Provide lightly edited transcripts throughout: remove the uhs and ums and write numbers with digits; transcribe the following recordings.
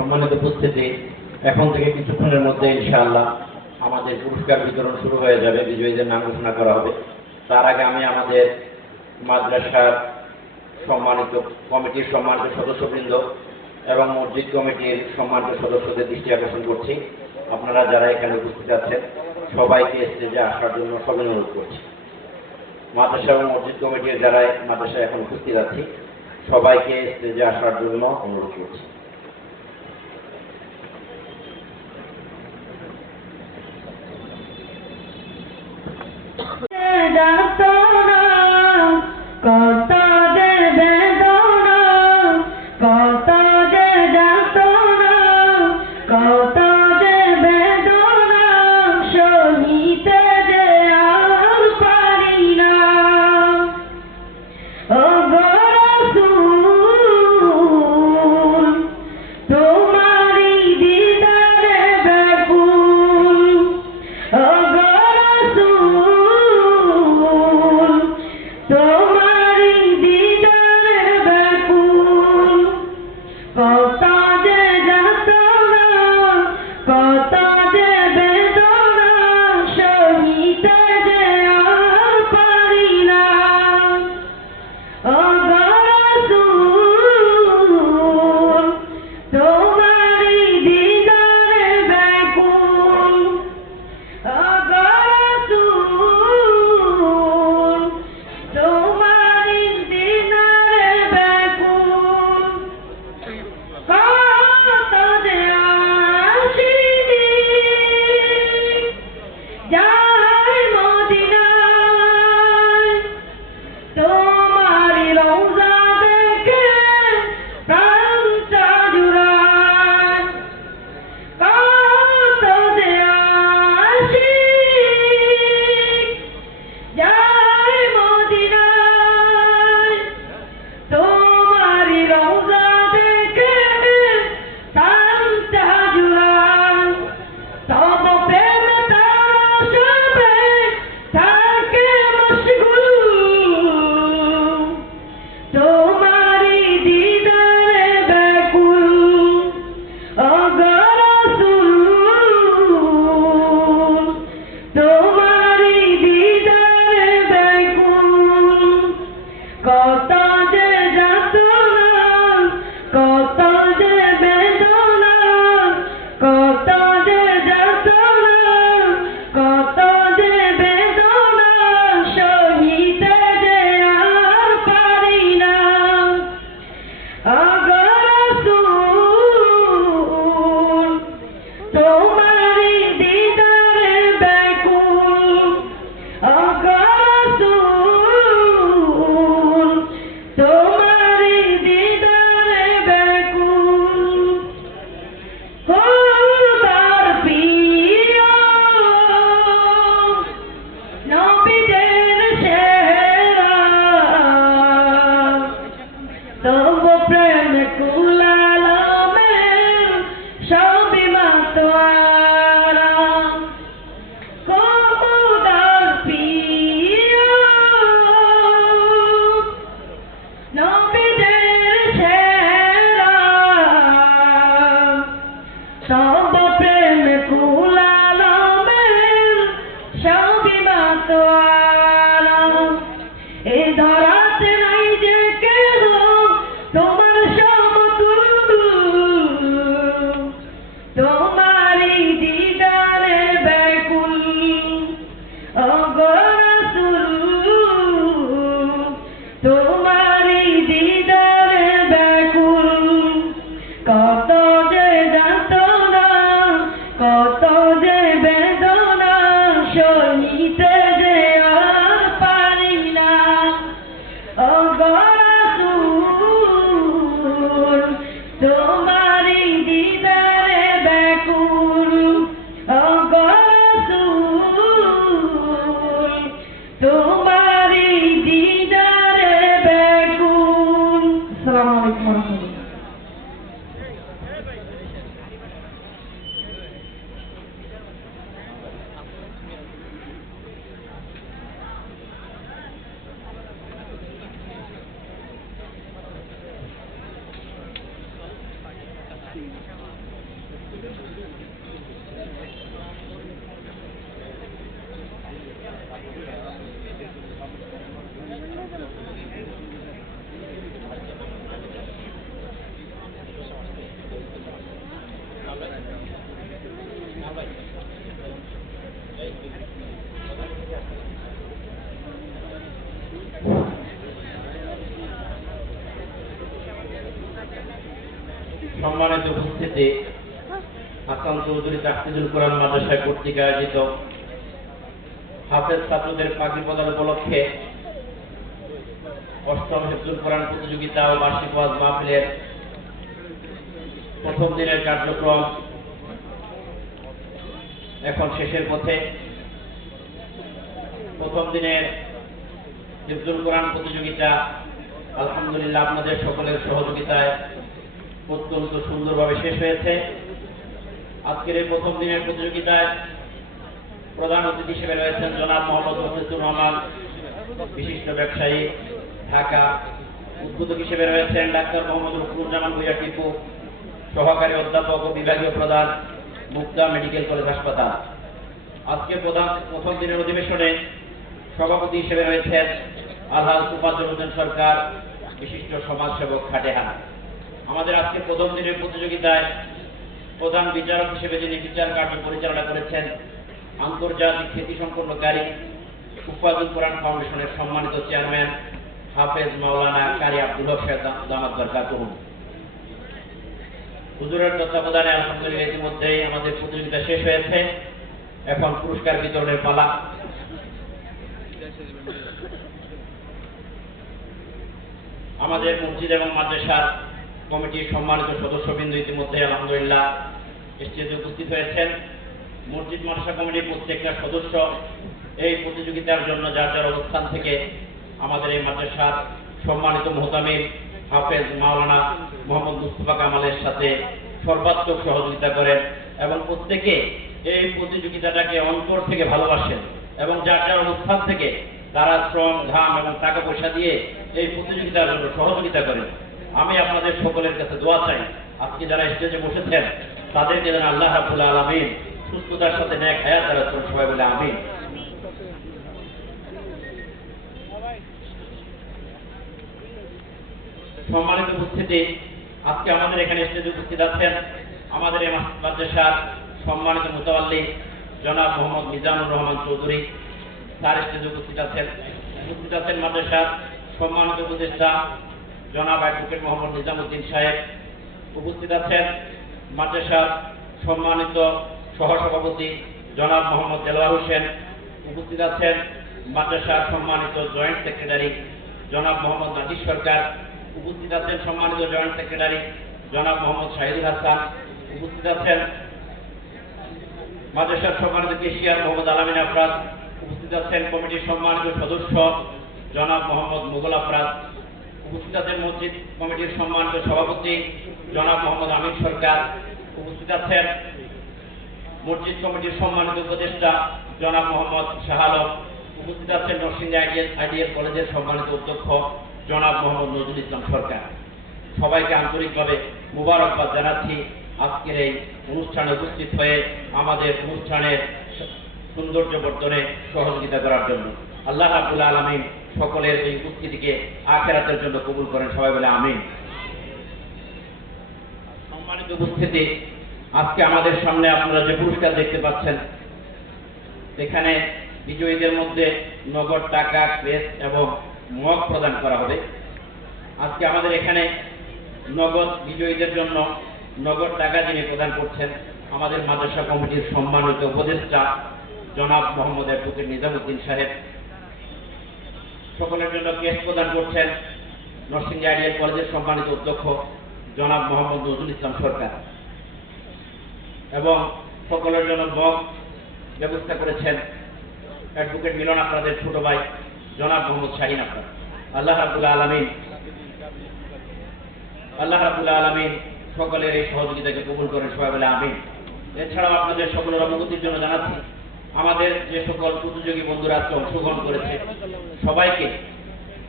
সম্মানিত উপস্থিতি, এখন থেকে কিছুক্ষণের মধ্যে ইনশাআল্লাহ আমাদের পুরস্কার বিতরণ শুরু হয়ে যাবে, বিজয়ীদের নাম ঘোষণা করা হবে। তার আগে আমি আমাদের মাদ্রাসার সম্মানিত কমিটির সম্মানিত সদস্যবৃন্দ এবং মসজিদ কমিটির সম্মানিত সদস্যদের দৃষ্টি আকর্ষণ করছি, আপনারা যারা এখানে উপস্থিত আছেন সবাইকে স্টেজে আসার জন্য সবাই অনুরোধ করছি। মাদ্রাসা এবং মসজিদ কমিটির যারা মাদ্রাসায় এখন উপস্থিত আছি সবাইকে স্টেজে আসার জন্য অনুরোধ করছি। সম্মানিত উপস্থিতি, হাসান চৌধুরী তাফসীরুল কোরআন মাদ্রাসা কর্তৃক আয়োজিত হাফেজ ছাত্রদের পাখি প্রদান উপলক্ষে অষ্টম হিফজুল কোরআন প্রতিযোগিতা ও বার্ষিক ওয়াজ মাহফিলের প্রথম দিনের কার্যক্রম এখন শেষের পথে। প্রথম দিনের হিফজুল কোরআন প্রতিযোগিতা আলহামদুলিল্লাহ আপনাদের সকলের সহযোগিতায় অত্যন্ত সুন্দরভাবে শেষ হয়েছে। আজকের এই প্রথম দিনের প্রতিযোগিতায় প্রধান অতিথি হিসেবে রয়েছেন জনাব মোহাম্মদ মুফিদুর রহমান, বিশিষ্ট ব্যবসায়ী, ঢাকা। উদ্বোধক হিসেবে রয়েছেন ডাক্তার মোহাম্মদ রুকুনুজ্জামান ভূঁইয়া টিপু, সহকারী অধ্যাপক ও বিভাগীয় প্রধান, মুক্তা মেডিকেল কলেজ হাসপাতাল। আজকে প্রথম দিনের অধিবেশনে সভাপতি হিসেবে রয়েছেন আলহাজ তোফাজ্জল হোসেন সরকার, বিশিষ্ট সমাজসেবক, খাটেহান। আমাদের আজকে প্রথম দিনের প্রতিযোগিতায় প্রধান বিচারক হিসেবে যিনি বিচার কার্য পরিচালনা করেছেন আন্তর্জাতিক খ্যাতিসম্পন্ন কারি হুফাজুল কোরআন ফাউন্ডেশনের সম্মানিত চেয়ারম্যান হাফেজ মাওলানা কারি আব্দুল হক সাহেব দামাত বরকাতুহু। হুজুরের তত্ত্বাবধানে আলহামদুলিল্লাহ ইতিমধ্যেই আমাদের প্রতিযোগিতা শেষ হয়েছে। এখন পুরস্কার বিতরণের পালা। আমাদের মসজিদ এবং মাদ্রাসার কমিটির সম্মানিত সদস্যবৃন্দ ইতিমধ্যে আলহামদুলিল্লাহ স্টেজে উপস্থিত হয়েছেন। মসজিদ মাদ্রাসা কমিটির প্রত্যেকটা সদস্য এই প্রতিযোগিতার জন্য যার যার অবস্থান থেকে আমাদের এই মাদ্রাসার সম্মানিত মুহতামিম হাফেজ মাওলানা মোহাম্মদ মুস্তফা কামালের সাথে সর্বাত্মক সহযোগিতা করেন এবং প্রত্যেকে এই প্রতিযোগিতাটাকে অন্তর থেকে ভালোবাসেন এবং যার যার অবস্থান থেকে তারা শ্রম, ঘাম এবং টাকা পয়সা দিয়ে এই প্রতিযোগিতার জন্য সহযোগিতা করেন। আমি আপনাদের সকলের কাছে দোয়া চাই, আজকে যারা স্টেজে বসেছেন তাদেরকে যেন আল্লাহ রাব্বুল আলামিন সুস্থতার সাথে নেক হায়াত দান করেন। সবাই বলে আমিন। সম্মানিত উপস্থিতি, আজকে আমাদের এখানে স্টেজে উপস্থিত আছেন আমাদের এই মাদ্রাসার সম্মানিত মুতাওয়াল্লি জনাব মোহাম্মদ মিজানুর রহমান চৌধুরী, তার স্টেজে উপস্থিত আছেন মাদ্রাসার সম্মানিত উপদেষ্টা জনাব অ্যাডভোকেট মোহাম্মদ নিজামুদ্দিন সাহেব, উপস্থিত আছেন মাদ্রাসার সম্মানিত সহসভাপতি জনাব মোহাম্মদ দেলোয়ার হোসেন, উপস্থিত আছেন মাদ্রাসার সম্মানিত জয়েন্ট সেক্রেটারি জনাব মোহাম্মদ নাজির সরকার, উপস্থিত আছেন সম্মানিত জয়েন্ট সেক্রেটারি জনাব মোহাম্মদ শাহিদুল হাসান, উপস্থিত আছেন মাদ্রাসার সম্মানিত কেশিয়ার মোহাম্মদ আলামিন আফরাদ, উপস্থিত আছেন কমিটির সম্মানিত সদস্য জনাব মোহাম্মদ মুগল আফরাদ, উপস্থিত আছেন মসজিদ কমিটির সম্মানিত সভাপতি জনাব মোহাম্মদ আমির সরকার, উপস্থিত আছেন মসজিদ কমিটির সম্মানিত উপদেষ্টা জনাব মোহাম্মদ শাহ আলম, উপস্থিত আছেন নরসিংদী আইডিএল কলেজের সম্মানিত অধ্যক্ষ জনাব মোহাম্মদ নজরুল ইসলাম সরকার। সবাইকে আন্তরিকভাবে মুবারকবাদ জানাচ্ছি আজকের এই অনুষ্ঠানে উপস্থিত হয়ে আমাদের অনুষ্ঠানের সৌন্দর্য বর্ধনে সহযোগিতা করার জন্য। আল্লাহ রাব্বুল আলামিন সকলের এই উপস্থিতিকে আখিরাতের জন্য কবুল করেন। সবাই বলে আমিন। সম্মানিত উপস্থিতি, আজকে আমাদের সামনে আপনারা যে পুরস্কার দেখতে পাচ্ছেন, এখানে বিজয়ীদের মধ্যে নগদ টাকা, ক্রেস্ট এবং মগ প্রদান করা হবে। আজকে আমাদের এখানে নগদ বিজয়ীদের জন্য নগদ টাকা যিনি প্রদান করছেন আমাদের মাদ্রাসা কমিটির সম্মানিত উপদেষ্টা জনাব মোহাম্মদ অ্যাডভোকেট নিজামুদ্দিন সাহেব। সকলের জন্য ক্রেস্ট প্রদান করছেন নরসিংদী আইডিএল কলেজের সম্মানিত অধ্যক্ষ জনাব মোহাম্মদ নজরুল ইসলাম সরকার এবং সকলের জন্য মগ ব্যবস্থা করেছেন অ্যাডভোকেট মিলন আফরাদের ছোট ভাই জনাব মোহাম্মদ শাহিন আফরাদ। আল্লাহ রাব্বুল আলামিন সকলের এই সহযোগিতাকে কবুল করেন। সবাই বলে আমিন। এছাড়াও আপনাদের সকলের অবগতির জন্য জানাচ্ছি আমাদের যে সকল প্রতিযোগী বন্ধুরা আজকে অংশগ্রহণ করেছে সবাইকে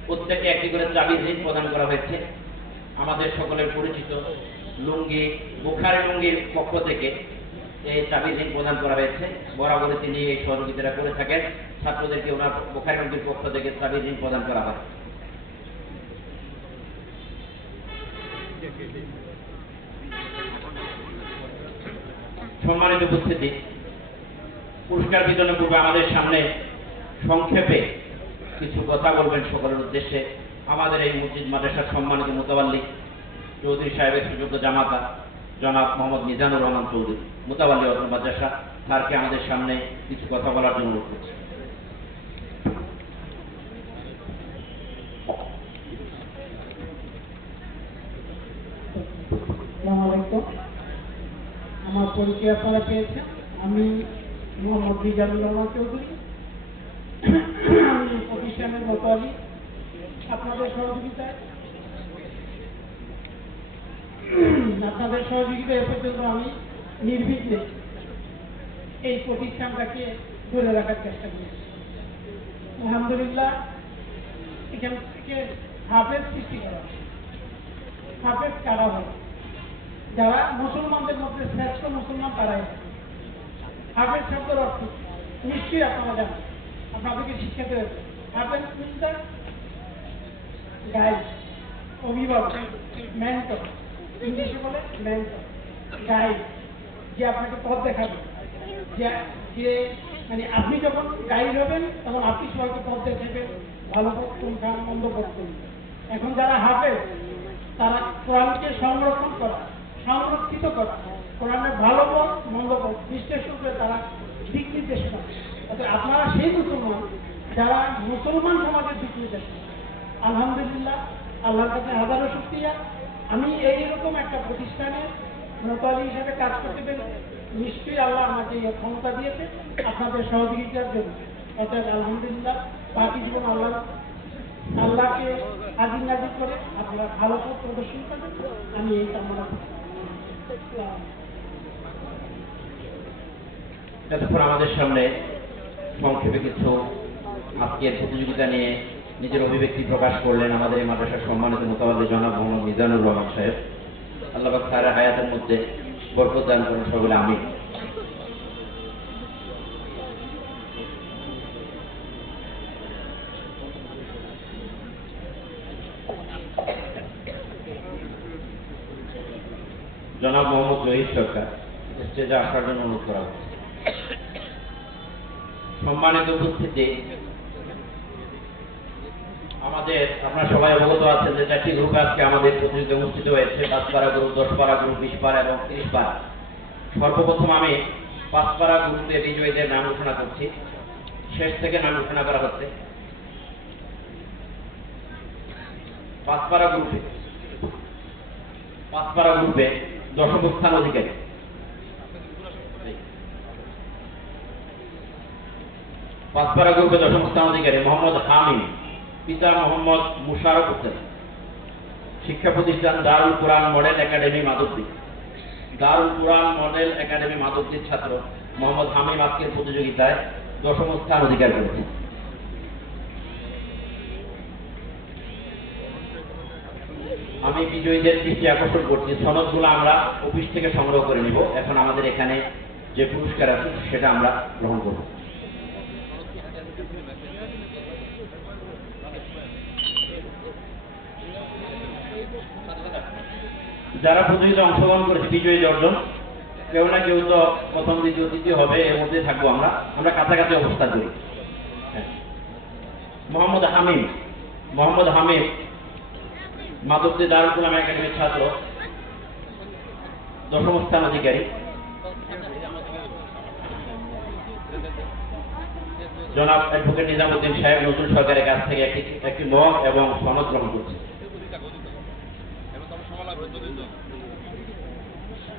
প্রত্যেকে একটি করে চাবি ঋণ প্রদান করা হয়েছে। আমাদের সকলের পরিচিত লুঙ্গি, বুখারি লুঙ্গির পক্ষ থেকে এই চাবি ঋণ প্রদান করা হয়েছে। বরাবরই তিনি এই সহযোগিতাটা করে থাকেন, ছাত্রদেরকে ওনার বুখারি লুঙ্গির পক্ষ থেকে চাবি ঋণ প্রদান করা হয়। সম্মানিত উপস্থিতি, পুরস্কার বিতরণের পূর্বে আমাদের সামনে সংক্ষেপে কিছু কথা বলবেন সকলের উদ্দেশ্যে আমাদের এই মসজিদ মাদ্রাসার সম্মানিত মুতাওয়াল্লি চৌধুরী সাহেবের সুযোগ্য জামাতা জনাব মোহাম্মদ মিজানুর রহমান চৌধুরী মুতাওয়াল্লি মাদ্রাসা স্যারকে আমাদের সামনে কিছু কথা বলার জন্য অনুরোধ করছি। আসসালামু আলাইকুম। আমার পরিচয় আপনারা পেয়েছেন। আমি মোহাম্মদ মিজানুর রহমান চৌধুরী। আমি প্রতিষ্ঠানের মোতালি আপনাদের সহযোগিতায় এ পর্যন্ত আমি নির্বিঘ্নে এই প্রতিষ্ঠানটাকে ধরে রাখার চেষ্টা করেছি। আলহামদুলিল্লাহ এখান থেকে হাফেজ সৃষ্টি করা, হাফেজ কারা হয়, যারা মুসলমানদের মধ্যে শ্রেষ্ঠ মুসলমান তারাই। হাফেজ শব্দের অর্থ নিশ্চয়ই আপনারা জানেন, আপনাদেরকে শিক্ষা দেবে। হাফেজ মিনস গাইড, অভিভাবক, মেন্টর, ইংলিশে বলে মেন্টর, গাইড, যে আপনাকে পথ দেখাবে, যে মানে আপনি যখন গাইড হবেন তখন আপনি সবাইকে পথ দেখাবেন, ভালো পথ কোনটা, মন্দ পথ কোনটা। এখন যারা হাফেজ তারা কোরআনকে সংরক্ষণ করা, সংরক্ষিত করা, কোরআনের ভালো পথ মন্দ পথ বিশ্লেষণ করে তারা দিক নির্দেশ করে। অর্থাৎ আপনারা সেই মুসলমান যারা মুসলমান সমাজের দিক নির্দেশ করে। আলহামদুলিল্লাহ, আল্লাহর কাছে হাজারো শুকরিয়া। আমি এইরকম একটা প্রতিষ্ঠানে মোতালি হিসেবে কাজ করতে পেরে নিশ্চয়ই আল্লাহ আমাকে এই ক্ষমতা দিয়েছে আপনাদের সহযোগিতার জন্য। অর্থাৎ আলহামদুলিল্লাহ, বাকি জীবন আল্লাহকে হাজির নাজির করে আপনারা ভালো পথ প্রদর্শন করবেন, আমি এই কামনা করি। এতক্ষণ আমাদের সামনে সংক্ষেপে কিছু আজকের প্রতিযোগিতা নিয়ে নিজের অভিব্যক্তি প্রকাশ করলেন আমাদের এই মাদ্রাসার সম্মানিত মুতাওয়াল্লি জনাব মোহাম্মদ মিজানুর রহমান সাহেব। আল্লাহ পাক স্যারের হায়াতের মধ্যে বরকত দান করুন সকলে, আমিন। জনাব মোহাম্মদ জহির সরকার স্টেজে আসার জন্য অনুরোধ করা হচ্ছে। সম্মানিত উপস্থিতি, আমাদের আপনারা সবাই অবগত আছেন যে 4টি গ্রুপে আজকে আমাদের প্রতিযোগিতা অনুষ্ঠিত হয়েছে। 5 পারা গ্রুপ, 10 পারা গ্রুপ, 20 পারা এবং 30 পারা। সর্বপ্রথম আমি 5 পারা গ্রুপে বিজয়ীদের নাম ঘোষণা করছি। শেষ থেকে নাম ঘোষণা করা হচ্ছে। 5 পারা গ্রুপে 10ম স্থান অধিকারী মোহাম্মদ হামিম, পিতা মোহাম্মদ মুশারফ হোসেন, শিক্ষা প্রতিষ্ঠান দারুল কুরআন মডেল একাডেমি মাধবদী। দারুল কুরআন মডেল একাডেমি মাধবদীর ছাত্র মোহাম্মদ হামিম আজকের প্রতিযোগিতায় 10ম স্থান অধিকার করেছে। আমি বিজয়ীদের দৃষ্টি আকর্ষণ করছি। সনদগুলো আমরা অফিস থেকে সংগ্রহ করে নিব। এখন আমাদের এখানে যে পুরস্কার আছে সেটা আমরা গ্রহণ করব। যারা প্রতিযোগিতায় অংশগ্রহণ করেছে বিজয়ী অর্জন, কেউ না কেউ তো প্রথম, দ্বিতীয়, তৃতীয় হবে, এর মধ্যে থাকবো আমরা কাছাকাছি অবস্থান করি। মোহাম্মদ হামিম মাধবদী দারুল কুরআন একাডেমির ছাত্র, 10ম স্থান অধিকারী। জনাব অ্যাডভোকেট নিজামুদ্দিন সাহেব নতুন সরকারের কাছ থেকে একটি মগ এবং সনদ গ্রহণ করছে।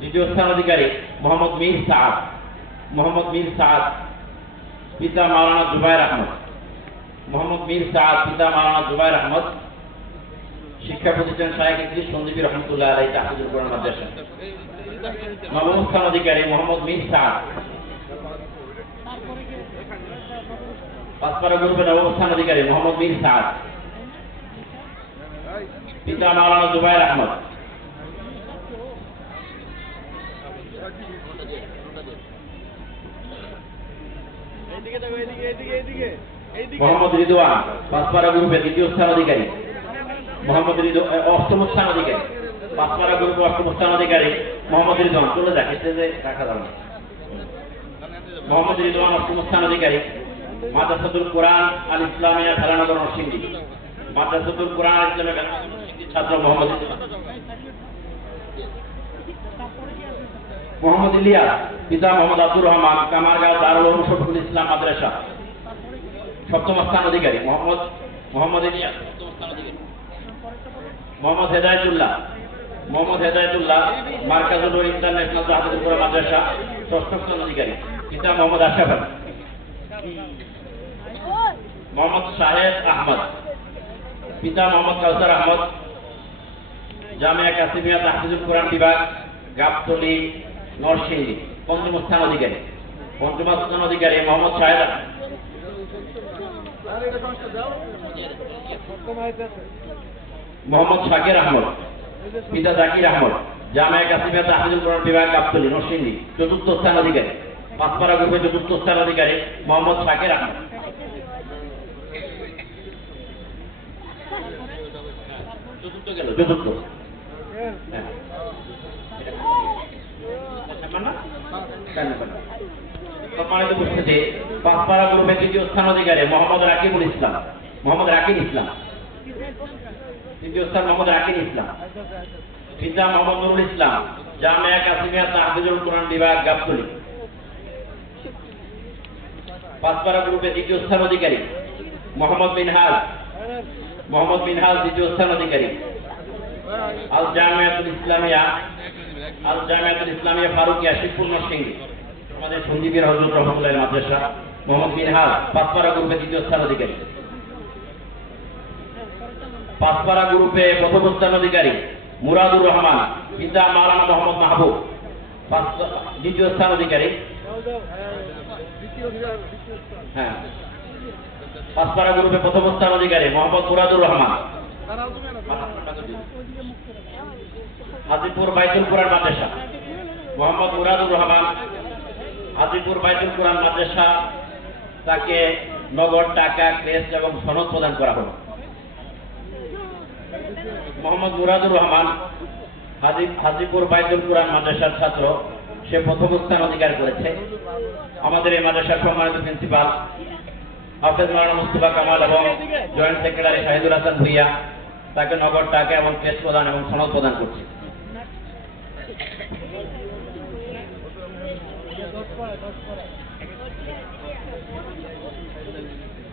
দ্বিতীয় স্থান অধিকারী মোহাম্মদ মীর সাদ, পিতা মাওলানা জুবায়ের আহমদ, শিক্ষা প্রতিষ্ঠান শায়েখ ইদ্রিস সন্দীপী রহমতুল্লাহ আলাইহি তাহফিজুল কুরআন মাদ্রাসা। 9ম স্থান অধিকারী মোহাম্মদ মীর সাদ। 5 পারা গ্রুপে 9ম স্থান অধিকারী মোহাম্মদ মীর সাদ, পিতা মাওলানা জুবায়ের আহমদ। মোহাম্মদ রিদওয়ান 5 পারা গ্রুপে 2য় স্থান অধিকারী। 8ম স্থান অধিকারী 5 পারা গ্রুপে 8ম স্থান অধিকারী মোহাম্মদ রিদওয়ান। চলে যাক, স্টেজে রাখা যাবে। মোহাম্মদ রিদওয়ান 8ম স্থান অধিকারী মাদ্রাসাতুল কুরআন আল ইসলামিয়া ঢালানগর নরসিংদী। মাদ্রাসাতুল কুরআন আল ইসলামিয়া ছাত্র মোহাম্মদ রিদওয়ান। মোহাম্মদ ইলিয়াস, পিতা মোহাম্মদ আব্দুর রহমান, কামারগাঁও দারুল উলুম শফিকুল ইসলাম মাদ্রাসা সপ্তম স্থান অধিকারী। মোহাম্মদ ইলিয়াস সপ্তম স্থান অধিকারী। মোহাম্মদ হেদায়েতুল্লাহ, মার্কাজুল ইন্টারন্যাশনাল জাহাজুল কোরআন মাদ্রাসা ষষ্ঠ স্থান অধিকারী। পিতা মোহাম্মদ আশরাফ আলী। মোহাম্মদ শাহেদ আহমদ, পিতা মোহাম্মদ কাউসার আহমদ, জামিয়া কাসিমিয়া তাহফিজুল কোরআন বিভাগ, গাবতলী, নরসিংদী পঞ্চম স্থান অধিকারী। মোহাম্মদ শাহেদ আহমদ। মোহাম্মদ শাকির আহমদ, পিতা জাকির আহমদ, জামিয়া কাসিমিয়া তাহফিজুল কোরআন বিভাগ, গাবতলী, নরসিংদী চতুর্থ স্থান অধিকারী। পাঁচপাড়া গ্রুপে চতুর্থ স্থান অধিকারী মোহাম্মদ শাকির আহমদ। চতুর্থ সম্মানিত উপস্থিতি, পাঁচপাড়া গ্রুপে তৃতীয় স্থান অধিকারী মোহাম্মদ রাকিব ইসলাম। তৃতীয় স্থান মোহাম্মদ রাকিব ইসলাম। পিতা মোহাম্মদ নুরুল ইসলাম, জামিয়া কাসিমিয়া তাহফিজুল কোরআন বিভাগ, গাবতলী। পাঁচপাড়া গ্রুপে দ্বিতীয় স্থান অধিকারী মোহাম্মদ মিনহাজ, দ্বিতীয় স্থান অধিকারী। আল জামিয়াতুল ইসলামিয়া ফারুকিয়া শিবপুর নরসিংদী আমাদের সন্দীপের হযরত রহমতুল্লাহ মাদ্রাসা। মোহাম্মদ মিনহাজ পাঁচপাড়া গ্রুপে দ্বিতীয় স্থান অধিকারী। পাঁচপাড়া গ্রুপে প্রথম স্থান অধিকারী মুরাদুর রহমান, পিতা মাওলানা মোহাম্মদ মাহবুব, দ্বিতীয় স্থান অধিকারী। হ্যাঁ, পাঁচপাড়া গ্রুপে প্রথম স্থান অধিকারী মোহাম্মদ মুরাদুর রহমান, হাজিপুর বাইতুল কোরআন মাদ্রাসা। মোহাম্মদ মুরাদুর রহমান, হাজিপুর বাইতুল কোরআন মাদ্রাসা, তাকে নগদ টাকা, ক্রেস্ট এবং সনদ প্রদান করা হলো। মোহাম্মদ মুরাদুর রহমান হাজিপুর বাইতুল কোরআন মাদ্রাসার ছাত্র, সে প্রথম স্থান অধিকার করেছে। আমাদের এই মাদ্রাসার সম্মানিত প্রিন্সিপাল হাফেজ মাওলানা মুস্তাফা কামাল এবং জয়েন্ট সেক্রেটারি শাহিদুল হাসান ভুইয়া তাকে নগদ টাকা এবং ক্রেস্ট প্রদান এবং সনদ প্রদান করছে।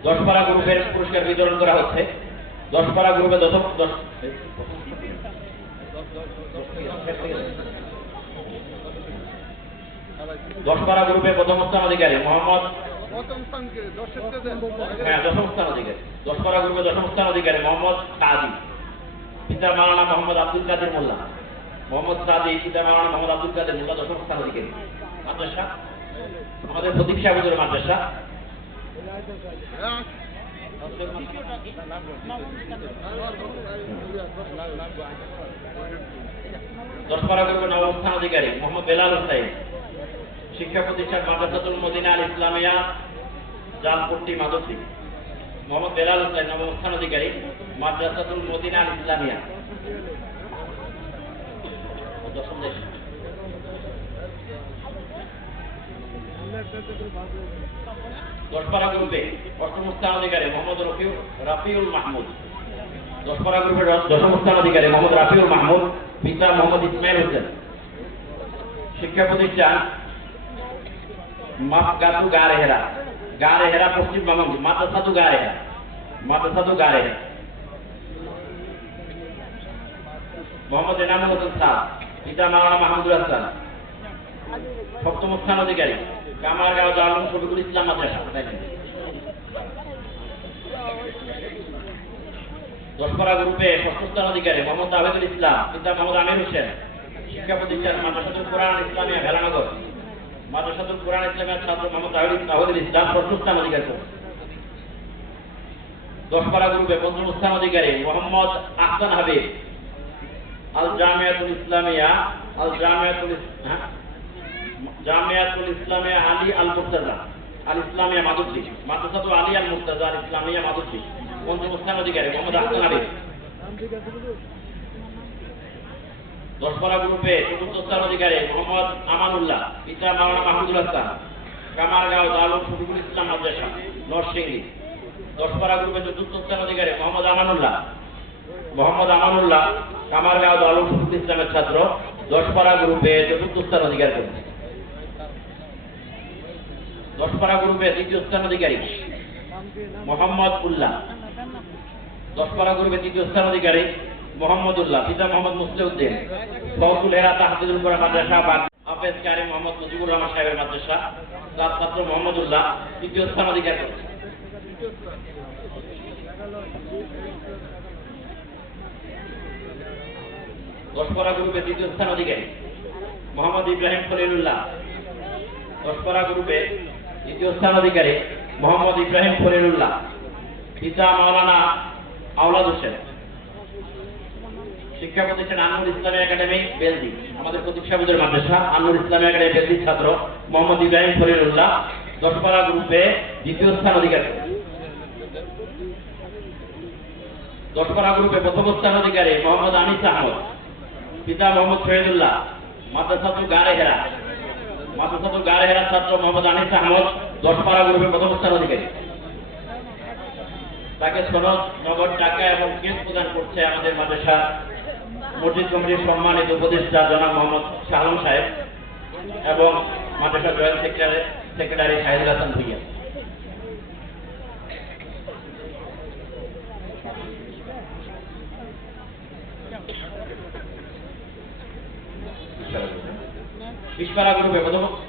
দশপাড়া গ্রুপের পুরস্কার বিতরণ করা হচ্ছে। দশপাড়া গ্রুপে দশপাড়া গ্রুপে প্রথম স্থান অধিকারী মোহাম্মদ দশম স্থান অধিকারী। দশপাড়া গ্রুপে দশম স্থান অধিকারী মোহাম্মদ সাদি, পিতা মাওলানা মোহাম্মদ আব্দুল কাদের মোল্লা। মোহাম্মদ সাদি, পিতা মাওলানা মোহাম্মদ আব্দুল কাদের মোল্লা দশম স্থান অধিকারী। মাদ্রাসা আমাদের প্রতীক্ষা হুজুর মাদ্রাসা। দশপাড়া গ্রুপে নবম স্থান অধিকারী মোহাম্মদ বেলাল হুসাইন, শিক্ষা প্রতিষ্ঠান মাদ্রাসাতুল মদিনা আল ইসলামিয়া, জালপট্টি, মাধবদী। মোহাম্মদ বেলাল হুসাইন নবম স্থান অধিকারী মাদ্রাসাতুল মদিনা আল ইসলামিয়া। দশপাড়া গ্রুপে অষ্টম স্থান অধিকারী মোহাম্মদ রাফিউল মাহমুদ। দশপাড়া গ্রুপের দশম স্থান অধিকারী মোহাম্মদ রাফিউল মাহমুদ, পিতা মোহাম্মদ ইসমাইল হোসেন, শিক্ষা প্রতিষ্ঠান মাফগাতু গারেহেরা, পশ্চিম বাংলা, মাদ্রাসাতু গারেহেরা। মোহাম্মদ এনামুল হোসেন স্যার, পিতা মাওলানা মাহমুদুল হাসান, সপ্তম স্থান অধিকারী কামারগাঁও দারুল উলুম শফিকুল ইসলাম মাদ্রাসা। দশপাড়া গ্রুপে ষষ্ঠ স্থান অধিকারী মোহাম্মদ তাওহীদুল ইসলাম, পিতা মোহাম্মদ আমির হোসেন, শিক্ষা প্রতিষ্ঠান মাদ্রাসাতুল কোরআন ইসলামিয়া ভেলানগর। মাদ্রাসাতুল কোরআন ইসলামিয়ার ছাত্র মোহাম্মদ তাওহীদুল ইসলাম ষষ্ঠ স্থান অধিকার করে। দশপাড়া গ্রুপে পঞ্চম স্থান অধিকারী মোহাম্মদ আহসান হাবিব, আল জামিয়াতুল ইসলামিয়া আলী আল মুর্তাজা আল ইসলামিয়া মাধবদী, মাদ্রাসাতুল আলী আল মুর্তাজা আল ইসলামিয়া মাধবদী পঞ্চম স্থান অধিকারী মোহাম্মদ আহসান হাবিব। দশপাড়া গ্রুপে চতুর্থ স্থান অধিকারী মোহাম্মদ আমানুল্লাহ, পিতা মাওলানা মাহমুদুল হাসান, কামারগাঁও দারুল উলুম শফিকুল ইসলাম মাদ্রাসা, নরসিংদী। দশপাড়া গ্রুপে চতুর্থ স্থান অধিকারী মোহাম্মদ আমানুল্লাহ, কামারগাঁও দারুল উলুম শফিকুল ইসলামের ছাত্র, দশপাড়া গ্রুপে চতুর্থ স্থান অধিকার করেছে। দশপাড়া গ্রুপে তৃতীয় স্থান অধিকারী মোহাম্মদ উল্লাহ। দশপাড়া গ্রুপে তৃতীয় স্থান অধিকারী মোহাম্মদ উল্লাহ, পিতা মোহাম্মদ মুসলিউদ্দিন, ফজলুল হেরা তাহফিজুল কোরআন মাদ্রাসা বা হাফেজ কারি মোহাম্মদ মুজিবুর রহমান সাহেবের মাদ্রাসা, তার ছাত্র মোহাম্মদ উল্লাহ তৃতীয় স্থান অধিকার করেছে। দশপাড়া গ্রুপে তৃতীয় স্থান অধিকারী মোহাম্মদ ইব্রাহিম খলিলুল্লাহ। দশপাড়া গ্রুপে তৃতীয় স্থান অধিকারী মোহাম্মদ ইব্রাহিম খলিলুল্লাহ, পিতা মাওলানা আওলাদ হোসেন, শিক্ষা প্রতিষ্ঠান আননুর ইসলামী একাডেমি বেলজি, আমাদের প্রতীক্ষা বুজুর মাদ্রাসা আননুর ইসলামী একাডেমি বেলজির ছাত্র মোহাম্মদ ইব্রাহিম খলিলুল্লাহ দশপাড়া গ্রুপে দ্বিতীয় স্থান অধিকার করেছে। দশপাড়া গ্রুপে প্রথম স্থান অধিকারী মোহাম্মদ আনিস আহমদ, পিতা মোহাম্মদ শহীদুল্লাহ, মাদ্রাসাতুল গারে হেরা, মাদ্রাসাতুল গারে হেরা ছাত্র মোহাম্মদ আনিস আহমদ দশপাড়া গ্রুপে প্রথম স্থান অধিকারী। তাকে সনদ, নগদ টাকা এবং কেস প্রদান করছে আমাদের মাদ্রাসা মসজিদ কমিটির সম্মানিত উপদেষ্টা জনাব মোহাম্মদ শাহ আলম সাহেব এবং মাদ্রাসা জয়েন্ট সেক্রেটারি শাহিদুল হাসান ভুইয়া। বিশপাড়া গ্রুপে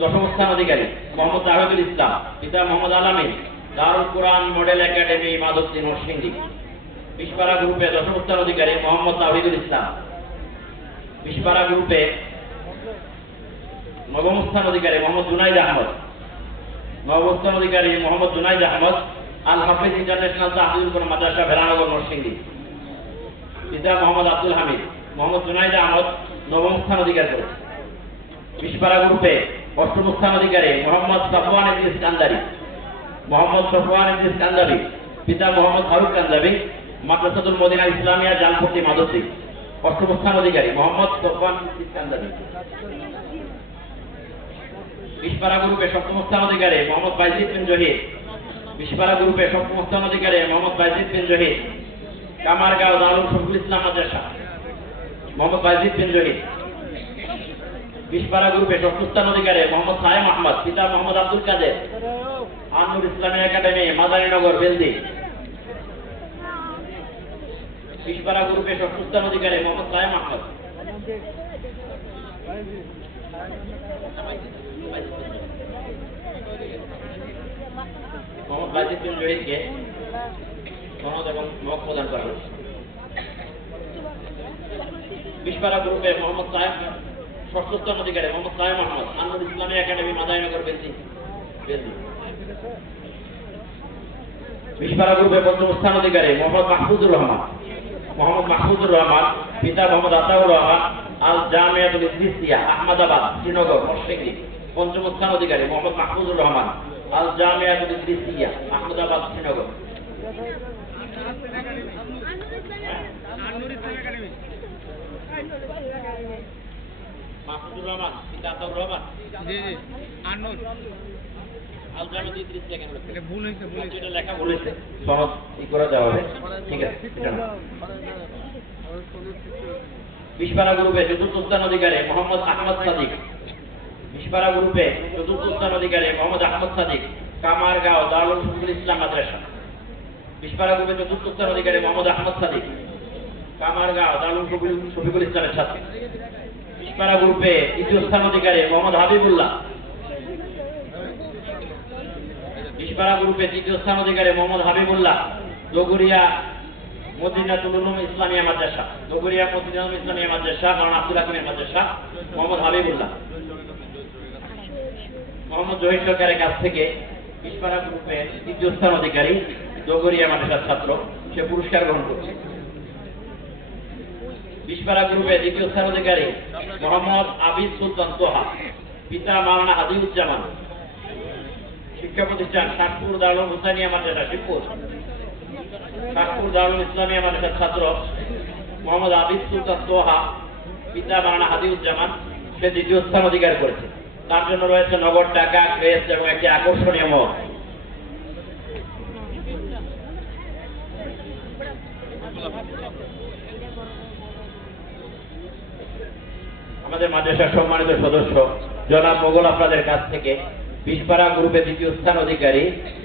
দশম স্থান অধিকারী মোহাম্মদ জাহিদুল ইসলাম, পিতা মোহাম্মদ আলামিন, দারুল কোরআন মডেল একাডেমি মাধবদী নরসিংদী। বিশপাড়া গ্রুপে দশম স্থান অধিকারী মোহাম্মদ জাহিদুল ইসলাম। বিশপাড়া গ্রুপে নবম স্থান অধিকারী মোহাম্মদ জুনাইদ আহমদ। নবম স্থান অধিকারী মোহাম্মদ জুনাইদ আহমদ, আল হাফিজ ইন্টারন্যাশনাল তাহফিজুল কোরআন মাদ্রাসা ভেড়ানগর নরসিংদী। পিতা মোহাম্মদ আব্দুল হামিদ, মোহাম্মদ জুনাইদ আহমদ নবম স্থান অধিকার করেছে। বিশপাড়া গ্রুপে অষ্টম স্থান অধিকারী মোহাম্মদ সফওয়ান ইবনে ইসকান্দারি, মোহাম্মদ সফওয়ান ইবনে ইসকান্দারি, পিতা মোহাম্মদ ফারুক কান্দাবি, মাদ্রাসাতুল মদিনা ইসলামিয়া জালপট্টি মাধবদী। অষ্টম স্থান অধিকারী মোহাম্মদ সফওয়ান ইবনে ইসকান্দারি। বিশপাড়া গ্রুপে সপ্তম স্থান অধিকারী মোহাম্মদ বাইজিদ বিন জহির। বিশপাড়া গ্রুপে সপ্তম স্থান অধিকারী মোহাম্মদ বাইজিদ বিন জহির, কামারগাঁও দারুল শফিকুল ইসলাম মাদ্রাসা, মোহাম্মদ বাইজিদ বিন জহির। বিশপাড়া গ্রুপে ষষ্ঠ স্থান অধিকারী মোহাম্মদ সায়েম আহমদ, পিতা মোহাম্মদ আব্দুল কাদের, আননুর ইসলামী একাডেমি মাদারীনগর বেলজি। বিশপাড়া গ্রুপে ষষ্ঠ স্থান অধিকারী মোহাম্মদ সায়েম আহমদ। মোহাম্মদ বাইজিদ বিন জহিরকে সনদ এবং মগ প্রদান করা হয়েছে। বিশপাড়া গ্রুপে মোহাম্মদ সায়েম ষষ্ঠ স্থান অধিকারী মোহাম্মদ সায়েম আহমদ, আননুর ইসলামী একাডেমি মাদারীনগর বেলজি। বিশপাড়া গ্রুপে পঞ্চম স্থান অধিকারী মোহাম্মদ মাহফুজুর রহমান, মোহাম্মদ মাহফুজুর রহমান, পিতা মোহাম্মদ আতাউর রহমান, আল জামিয়াতুল ইসলামিয়া আহমদাবাদ শ্রীনগর নরসিংদী। পঞ্চম স্থান অধিকারী মোহাম্মদ মাহফুজুর রহমান, আল জামিয়াতুল ইসলামিয়া আহমদাবাদ শ্রীনগর। মাহফুজুর রহমান, পিতা আতাউর রহমান, জি জি আনন্দ আল জামিয়াতুল ইসলামিয়া কেন এটা ভুল হয়েছে এটা লেখা বলেছে সনদ ই করে দেওয়া হবে, ঠিক আছে। বিশপাড়া গ্রুপে চতুর্থ স্থান অধিকারী মোহাম্মদ আহমদ সাদিক। বিশপাড়া গ্রুপে চতুর্থ স্থান অধিকারী মোহাম্মদ আহমদ সাদিক, কামারগাঁও দারুল শফিকুল ইসলাম মাদ্রাসা। বিশপাড়া গ্রুপে চতুর্থ স্থান অধিকারী মোহাম্মদ আহমদ সাদিক, কামারগাঁও দারুল শফিকুল ইসলামের ছাত্র। বিশপাড়া গ্রুপে তৃতীয় স্থান অধিকারী মোহাম্মদ হাবিবুল্লাহ। বিশপাড়া গ্রুপে তৃতীয় স্থান অধিকারী মোহাম্মদ হাবিবুল্লাহ, দোগুরিয়া মদিনাতুল উলুম ইসলামিয়া মাদ্রাসা, দোগুরিয়া মদিনাতুল ইসলামিয়া মাদ্রাসা, মাওলানা আব্দুল হাকিমের মাদ্রাসা, মোহাম্মদ হাবিবুল্লাহ। মোহাম্মদ জহির সরকারের কাছ থেকে বিশপাড়া গ্রুপে তৃতীয় স্থান অধিকারী দোগুরিয়া মাদ্রাসার ছাত্র, সে পুরস্কার গ্রহণ করছে। বিশপাড়া গ্রুপে দ্বিতীয় স্থান অধিকারী মোহাম্মদ আবিদ সুলতান তোহা, পিতা মাওলানা হাদিউজ্জামান, শিক্ষা প্রতিষ্ঠান শাহপুর দারুল হুসাইনিয়া মাদ্রাসা শিবপুর। শাহপুর দারুল ইসলামিয়া মাদ্রাসার ছাত্র মোহাম্মদ আবিদ সুলতান তোহা, পিতা মাওলানা হাদিউজ্জামান, সে দ্বিতীয় স্থান অধিকার করেছে। তার জন্য রয়েছে নগদ টাকা, ক্রেস্ট এবং একটি আকর্ষণীয় মগ। আমাদের মাদ্রাসার সম্মানিত সদস্য জনাব মোগল আপনাদের কাছ থেকে বিশপাড়া গ্রুপের দ্বিতীয় স্থান অধিকারী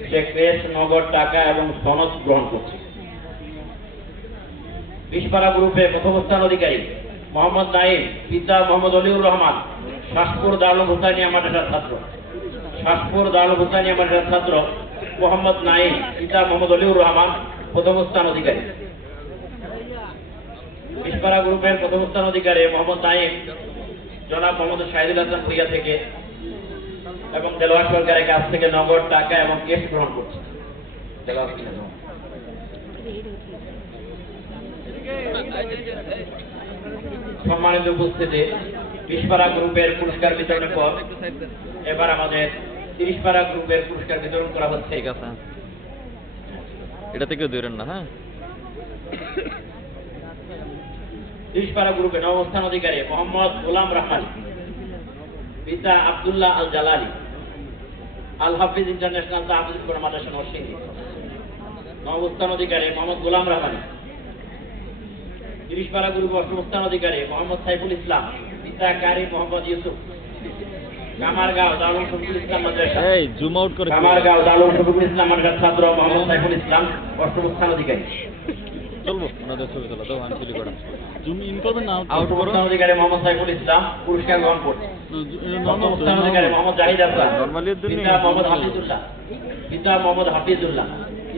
সে ক্রেশ, নগদ টাকা এবং সনদ গ্রহণ করছে। বিশপাড়া গ্রুপে প্রথম স্থান অধিকারী মোহাম্মদ নাইম, পিতা মোহাম্মদ অলিউর রহমান, শাসপুর দারুল হুসাইনিয়া মাদ্রাসার ছাত্র। শাসপুর দারুল হুসাইনিয়া মাদ্রাসার ছাত্র মোহাম্মদ নাইম, পিতা মোহাম্মদ অলিউর রহমান প্রথম স্থান অধিকারী। বিশপাড়া গ্রুপের প্রথম স্থান অধিকারী মোহাম্মদ নাইম জনাব মোহাম্মদ শাহিদুল হাসান ভুইয়া থেকে এবং দেলোয়ার সরকারের কাছ থেকে নগদ টাকা এবং কেস গ্রহণ করছে। সম্মানিত উপস্থিতি, বিশপাড়া গ্রুপের পুরস্কার বিতরণের পর এবার আমাদের 30 পাড়া গ্রুপের পুরস্কার বিতরণ করা হচ্ছে। ঠিক আছে, এটা থেকে দূরেন না। হ্যাঁ, 30 পাড়া গ্রুপে নবম স্থান অধিকারী মোহাম্মদ গোলাম রহমান, পিতা আব্দুল্লাহ আল জালালি, আল হাফিজ ইন্টারন্যাশনাল তাহফিজ কোরআন মাদ্রাসা নরসিংদী। নবম স্থান অধিকারী মোহাম্মদ গোলাম রহমান। 30 পাড়া গ্রুপে অষ্টম স্থান অধিকারী মোহাম্মদ সাইফুল ইসলাম, পিতা কারি মোহাম্মদ ইউসুফ, কামারগাঁও দারুল শফিকুল ইসলাম মাদ্রাসা। এই জুম আউট করে কামারগাঁও দারুল শফিকুল ইসলাম মাদ্রাসার ছাত্র মোহাম্মদ সাইফুল ইসলাম অষ্টম স্থান অধিকারী। চলবো ওনাদের ছবি তোলা, দাও আমি ক্লিক করা। জুম ইন করবেন না আউট অষ্টম করো। স্থান অধিকারী মোহাম্মদ সাইফুল ইসলাম পুরস্কার গ্রহণ করছে। নবম স্থান অধিকারী মোহাম্মদ জাহিদ হাসান, নরমালি পিতা মোহাম্মদ হাফিজুল্লাহ, পিতা মোহাম্মদ হাফিজুল্লাহ,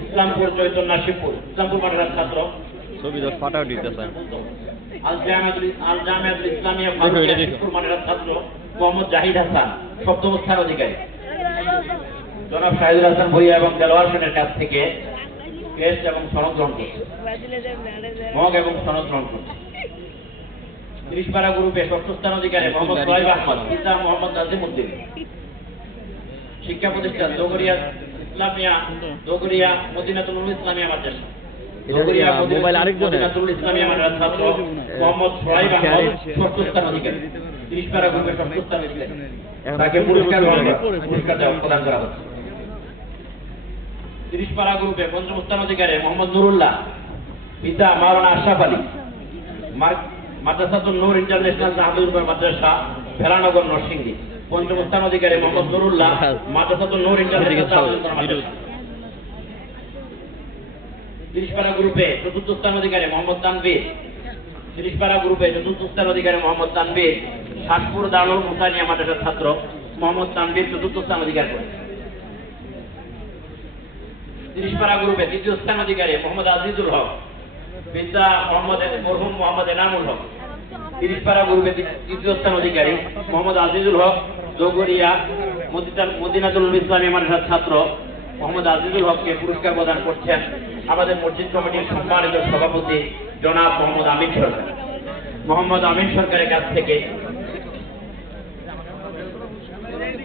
ইসলামপুর চৈতন্য শিবপুর ইসলামপুর মাদ্রাসার ছাত্র। ছবি দাও ফাটাও দিতেছে। আল জামিয়াতুল ইসলামিয়া দেখো, এটা ফারুকিয়া দেখো। শিবপুর মাদ্রাসার ছাত্র মোহাম্মদ জাহিদ হাসান সপ্তম স্থান অধিকারী। জনাব শাহিদুল হাসান ভুইয়া এবং দেলোয়ার হোসেনের কাছ থেকে ক্রেস্ট এবং সনদ গ্রহণ করছে, মগ এবং সনদ গ্রহণ করছে। 30 পাড়া গ্রুপে ষষ্ঠ স্থান অধিকারী মোহাম্মদ সোহাইব আহমদ, পিতা মোহাম্মদ নাজিম উদ্দিন, শিক্ষা প্রতিষ্ঠান দোগরিয়া ইসলামিয়া, দোগরিয়া মদিনাতুল ইসলামিয়া মাদ্রাসা। দোগরিয়া মোবাইল আরেকজনের। মদিনাতুল ইসলামিয়া মাদ্রাসার ছাত্র মোহাম্মদ সোহাইব আহমদ ষষ্ঠ স্থান অধিকারী। 30 পাড়া গ্রুপে ষষ্ঠ স্থান অধিকারী, তাকে পুরস্কার প্রদান করা হচ্ছে। 30 পাড়া গ্রুপে পঞ্চম স্থান অধিকারী মোহাম্মদ নুরুল্লাহ, পিতা মাওলানা আশরাফ আলী, মাদ্রাসাতুন নূর ইন্টারন্যাশনাল তাহফিজ মাদ্রাসা ভেলানগর নরসিংদী। পঞ্চম স্থান অধিকারী মোহাম্মদ নুরুল্লাহ, মাদ্রাসাতুন নূর ইন্টারন্যাশনাল তাহফিজ মাদ্রাসা। 30 পাড়া গ্রুপে চতুর্থ স্থান অধিকারী মোহাম্মদ তানভীর। 30 পাড়া গ্রুপে চতুর্থ স্থান অধিকারী মোহাম্মদ তানভীর, শাসপুর দারুল হুসাইনিয়া মাদ্রাসার ছাত্র মোহাম্মদ তানভীর চতুর্থ স্থান অধিকার করে। 30 পাড়া গ্রুপে তৃতীয় স্থান অধিকারী মোহাম্মদ আজিজুল হক, পিতা মরহুম মোহাম্মদ এনামুল হক। 30 পাড়া গ্রুপে তৃতীয় স্থান অধিকারী মোহাম্মদ আজিজুল হক, দোগরিয়া মদিনাতুল ইসলামিয়া মাদ্রাসার ছাত্র মোহাম্মদ আজিজুল হককে পুরস্কার প্রদান করছেন আমাদের মসজিদ কমিটির সম্মানিত সভাপতি জনাব মোহাম্মদ আমিন সরকার। মোহাম্মদ আমিন সরকারের কাছ থেকে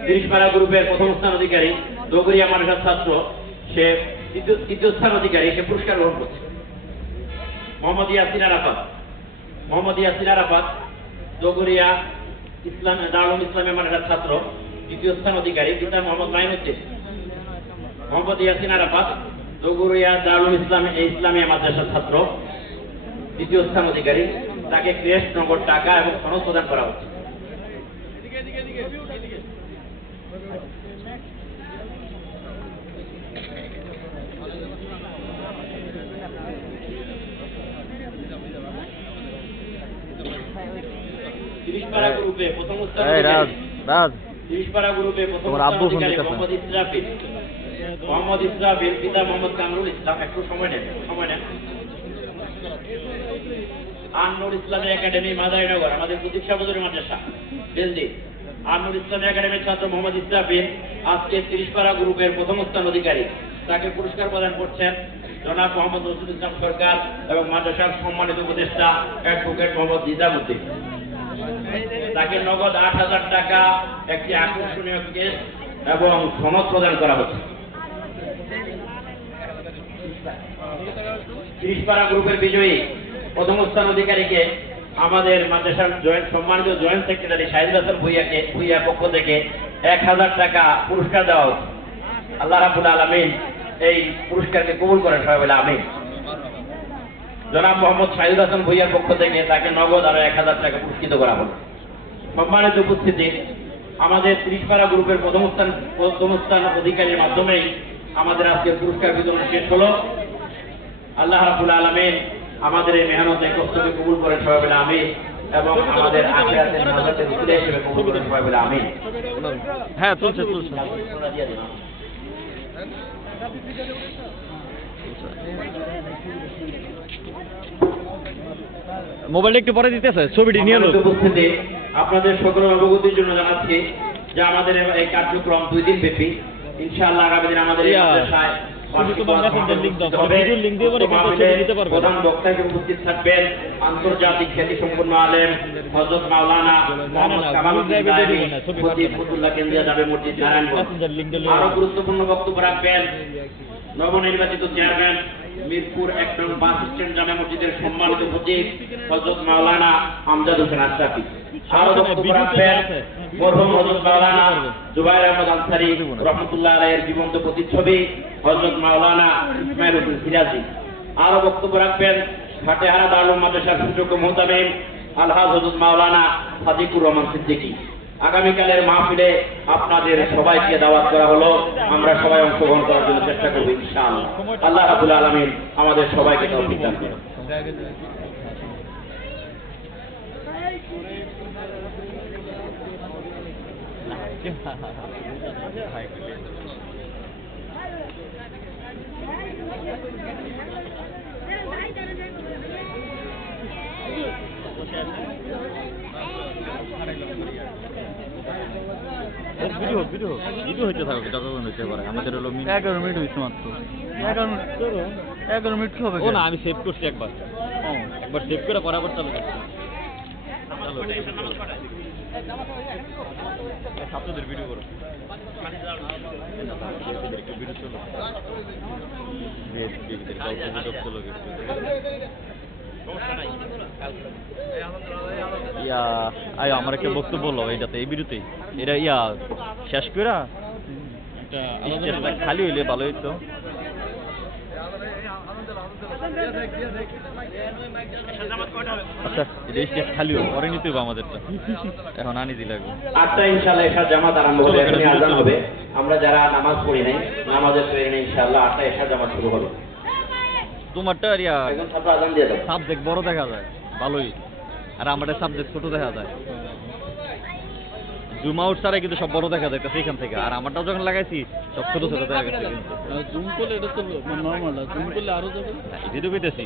30 পাড়া গ্রুপের প্রথম স্থান অধিকারী দোগরিয়া মাদ্রাসার ছাত্র, সে তৃতীয় স্থান অধিকারী, সে পুরস্কার গ্রহণ করছে। মোহাম্মদ ইয়াসিন আরাফাত, দোগরিয়া দারুল ইসলামিয়া মাদ্রাসার ছাত্র, দ্বিতীয় স্থান অধিকারী, পিতা মোহাম্মদ মাইনুদ্দিন। মোহাম্মদ ইয়াসিন আরাফাত, দোগরিয়া দারুল ইসলামিয়া মাদ্রাসার ছাত্র, দ্বিতীয় স্থান অধিকারী, তাকে ক্রেস্ট, নগদ টাকা এবং সনদ প্রদান করা হচ্ছে। পাড়া গ্রুপে প্রথম স্থান এই রাজ রাজ 30 পাড়া গ্রুপে প্রথম তোমার স্থান আব্বু ফোন অধিকারী দিতেছে। মোহাম্মদ ইসরাফিল, পিতা মোহাম্মদ কামরুল ইসলাম। একটু সময় নেন। আননুর ইসলামী একাডেমি মাদারীনগর, আমাদের প্রতীক্ষা বদরের মাদ্রাসা দিল্লি। আননুর ইসলামী একাডেমির ছাত্র মোহাম্মদ ইসরাফিল আজকে 30 পাড়া গ্রুপের প্রথম স্থান অধিকারী, তাকে পুরস্কার প্রদান করছেন জনাব মোহাম্মদ রসুল ইসলাম সরকার এবং মাদ্রাসার সম্মানিত উপদেষ্টা অ্যাডভোকেট মোহাম্মদ নিজামুদ্দিন। তাকে নগদ 8,000 টাকা, একটি আকর্ষণীয় কেস এবং সনদ প্রদান করা হচ্ছে। 30 পাড়া গ্রুপের বিজয়ী প্রথম স্থান অধিকারীকে আমাদের মাদ্রাসার সম্মানিত জয়েন্ট সেক্রেটারি শাহিদুল হাসান ভুইয়ার পক্ষ থেকে 1,000 টাকা পুরস্কার দেওয়া হচ্ছে। আল্লাহ রাব্বুল আলামিন এই পুরস্কারকে কবুল করেন, সবাই বলে আমিন। জনাব মোহাম্মদ শাহিদুল হাসান ভুইয়ার পক্ষ থেকে তাকে নগদ আরো 1,000 টাকা পুরস্কৃত করা হলো। সম্মানিত উপস্থিতি, আমাদের 30 পারা গ্রুপের প্রথম স্থান অধিকারীর মাধ্যমেই আমাদের আজকের পুরস্কার বিতরণ শেষ হলো। আল্লাহ রাব্বুল আলামিন আমাদের এই মেহনতের কষ্টকে কবুল করেন সবাই বলে আমিন, এবং আমাদের আখিরাতের নাজাতের উসিলা হিসেবে কবুল করেন সবাই বলে আমিন। হ্যাঁ চলছে মোবাইলটা একটু পরে দিতেছে, ছবিটি নিয়ে এলো। উপস্থিতি, আপনাদের সকলের অবগতির জন্য জানাচ্ছি যে আমাদের এই কার্যক্রম 2 দিন ব্যাপী। ইনশাআল্লাহ আগামী দিন আমাদের এই মাদ্রাসায় প্রধান বক্তা হিসেবে উপস্থিত থাকবেন আন্তর্জাতিক খ্যাতিসম্পন্ন আলেম হযরত মাওলানা মোহাম্মদ কামালউদ্দিন দাইমি, খতিব ফতুল্লাহ কেন্দ্রীয় জামে মসজিদ নারায়ণগঞ্জ। আরো গুরুত্বপূর্ণ বক্তব্য রাখবেন নবনির্বাচিত চেয়ারম্যান মিরপুর 1 নং বাস স্ট্যান্ড জামে মসজিদের সম্মানিত খতিব হযরত মাওলানা আমজাদ হোসেন আশরাফি। আরো বক্তব্য রাখবেন মরহুম হযরত মাওলানা জুবাইর আহমদ আনসারী রহমাতুল্লাহ আলাইহির জীবন্ত প্রতিচ্ছবি হযরত মাওলানা ইসমাইল হোসেন সিরাজি। আরো বক্তব্য রাখবেন ফাতেহারা দারুল মাদ্রাসার সুযোগ্য মুহতামিম আলহাজ হযরত মাওলানা সাদিকুর রহমান সিদ্দিকী। আগামীকালের মাহফিলে আপনাদের সবাইকে দাওয়াত করা হলো, আমরা সবাই অংশগ্রহণ করার জন্য চেষ্টা করব ইনশাআল্লাহ। আল্লাহ রাব্বুল আলামিন আমাদের সবাইকে তৌফিক দান করুন। ভিডিও হইতে থাকবে, যতক্ষণ হইতে পারে। আমাদের হলো 11 মিনিট হইছে মাত্র। 11 মিনিট কি হবে? ও না, আমি সেভ করছি একবার সেভ করে বরাবর চালু করছি। ছাত্রদের ভিডিও করো, ভিডিও চলো, আমার একটা বক্তব্য বললো এইটাতে, এই ভিডিওতেই এটা শেষ করে খালি হইলে ভালো হইতো। আচ্ছা, এটা খালি পরে নিতে হবে আমাদেরটা, এখন আনি দিলে 8টা ইনশাআল্লাহ এশার জামাত আরম্ভ হবে, এখনই আযান হবে। আমরা যারা নামাজ পড়ি নাই, নামাজের পরে ইনশাআল্লাহ 8টা এশার জামাত শুরু হবে। তোমারটা এখন ছাত্র আযান দিয়ে দাও। সাবজেক্ট বড় দেখা যায় ভালোই, আর আমাদের সাবজেক্ট ছোট দেখা যায়। জুম আউট ছাড়া কিন্তু সব বড় দেখা যাইতেছে এখান থেকে, আর আমারটাও যখন লাগাইছি সব ছোট ছোট দেখা গেছে। কিন্তু জুম করলে এটা তো নরমাল, জুম করলে আরো যাবে। এই তো কইতেছি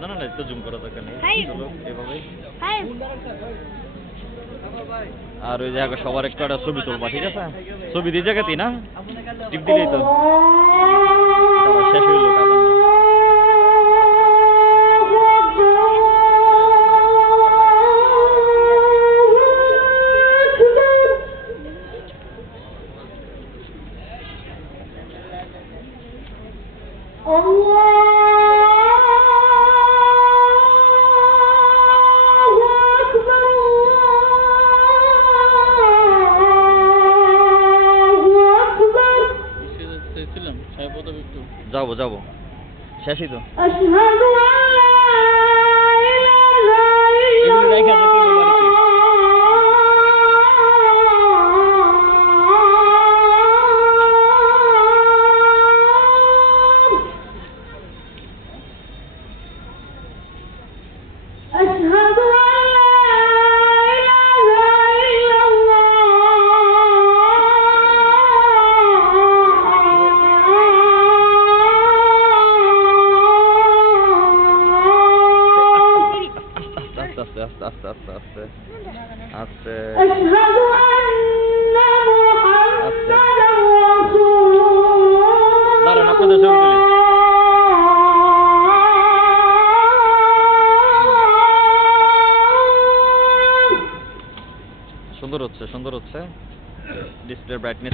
না না, তো জুম করা দরকার নেই, চলো এভাবে। আর ওই জায়গা সবার একটা ছবি তুলবা, ঠিক আছে? ছবি দিয়ে জায়গাতেই না টিপ দিলেই তো শেষ হইল। যাবো শেষই তো। সুন্দর হচ্ছে ডিসপ্লে ব্রাইটনেস।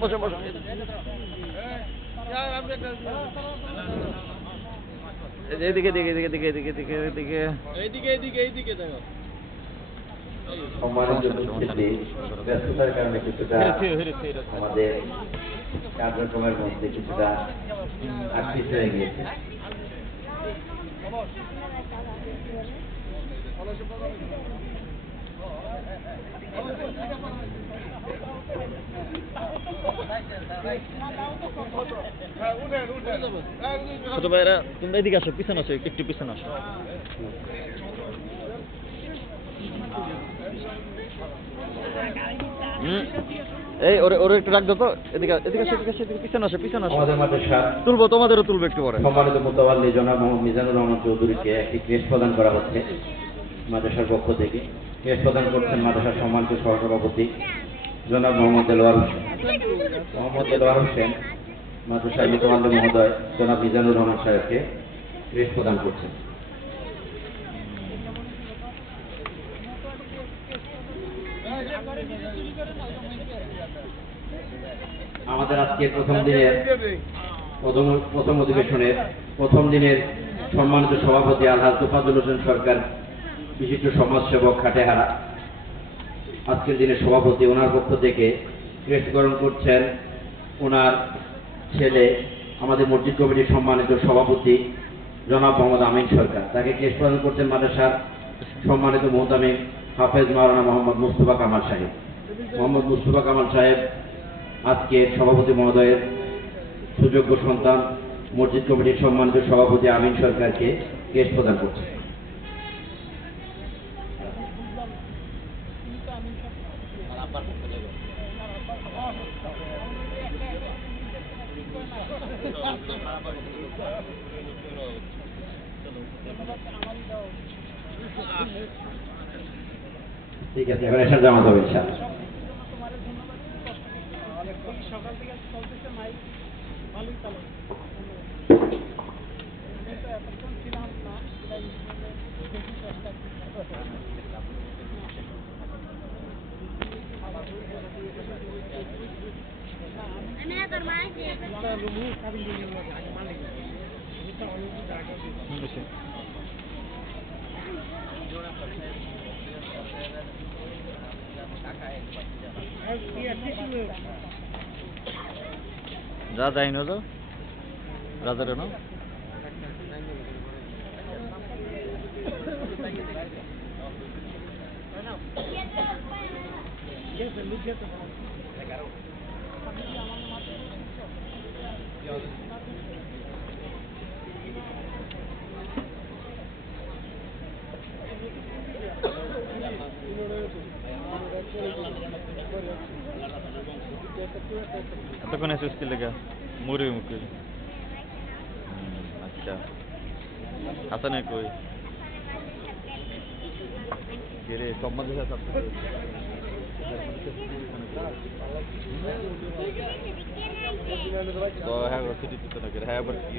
বসে বসে এদিকে দিকে দিকে দিকে দিকে দিকে দিকে এইদিকে দেখো সম্মানিত উপস্থিতি, ব্যস্ততার কারণে কিছুটা আমাদের কার্যক্রমের মধ্যে কিছুটা আকৃষ্ট হয়ে গিয়েছে। ছোট ভাইরা তোমরা এদিকে আসো, পিছনে আসো, একটু পিছনে আসো। এই ওরে ওরে একটু রাখ দাও তো, এদিকে এদিকে আসো, এদিকে আসো, এদিকে পিছনে আসো, পিছনে আসো। আমাদের মাদ্রাসার তুলবো, তোমাদেরও তুলবো একটু পরে। সম্মানিত মুতাওয়াল্লি জনাব মোহাম্মদ মিজানুর রহমান চৌধুরীকে একটি ক্রেস্ট প্রদান করা হচ্ছে মাদ্রাসার পক্ষ থেকে। ক্রেস্ট প্রদান করছেন মাদ্রাসার সম্মানিত সহসভাপতি জনাব মোহাম্মদ দেলোয়ার হোসেন। মোহাম্মদ দেলোয়ার হোসেন মাদ্রাসার মুতাওয়াল্লি মহোদয় জনাব মিজানুর রহমান সাহেবকে ক্রেস্ট প্রদান করছেন। আমাদের আজকের প্রথম অধিবেশনের প্রথম দিনের সম্মানিত সভাপতি আলহাজ তোফাজ্জল হোসেন সরকার, বিশিষ্ট সমাজসেবক খাটেহারা, আজকের দিনের সভাপতি, ওনার পক্ষ থেকে ক্রেস্ট গ্রহণ করছেন ওনার ছেলে, আমাদের মসজিদ কমিটির সম্মানিত সভাপতি জনাব মোহাম্মদ আমিন সরকার। তাকে ক্রেস্ট প্রদান করছেন মাদ্রাসার সম্মানিত মুহতামিম হাফেজ মাওলানা মোহাম্মদ মুস্তফা কামাল সাহেব। মোহাম্মদ মুস্তফা কামাল সাহেব আজকে সভাপতি মহোদয়ের সুযোগ্য সন্তান মসজিদ কমিটির সম্মানিত সভাপতি আমিন সরকারকে ক্রেস্ট প্রদান করছে। ঠিক আছে, এবার এসে জামাত হবে ইনশাআল্লাহ। সকাল থেকে চলতেছে মাইক ভালোই চালু। এতক্ষণ ছিলাম না, বেশি চেষ্টা যা যাই না যাও রাজারে না এতক্ষণ এসে কি লেগে মুড়ি মুখে আচ্ছা হাসানে কই রে সব মধ্যে সব তো হ্যাঁ ছুটি দিতে না হ্যাঁ আবার কি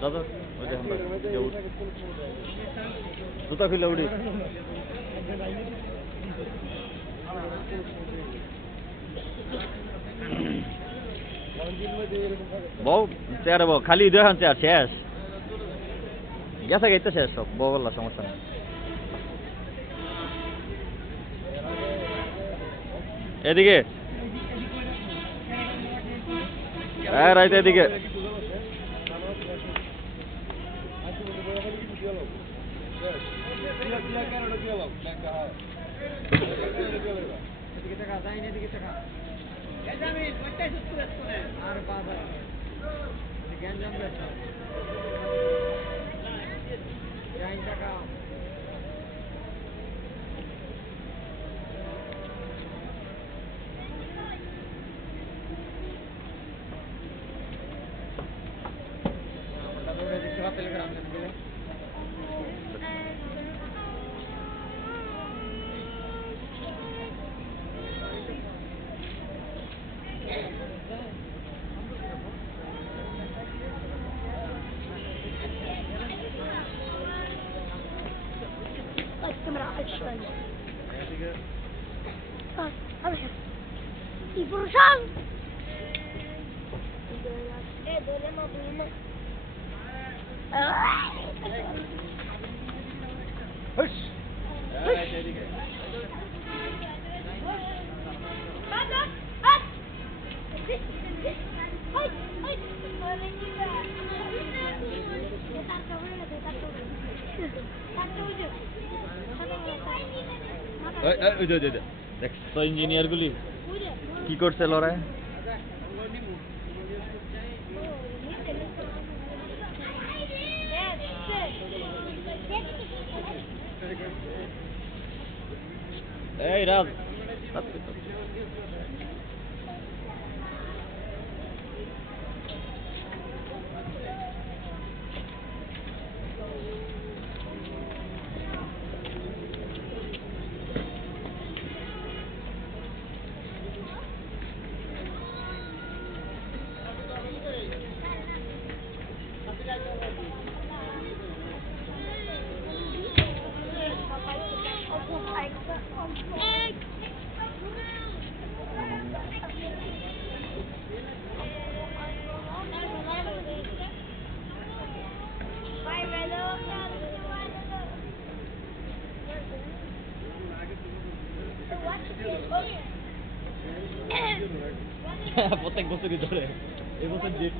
দাদা ওই যে আমরা জুতা খুলে উঠি বউ চেয়ারে বউ খালি দেখেন চেয়ার শেষ গেছে গেছে শেষ সব বউ বললা সমস্যা নেই এদিকে হ্যাঁ রাইতে এদিকে Y por Sam. Dolema, dolema. দেখছো ইঞ্জিনিয়ার গুলি কি করছে লড়াই? এই রাজ প্রত্যেক বছরই ধরে এবছর জেট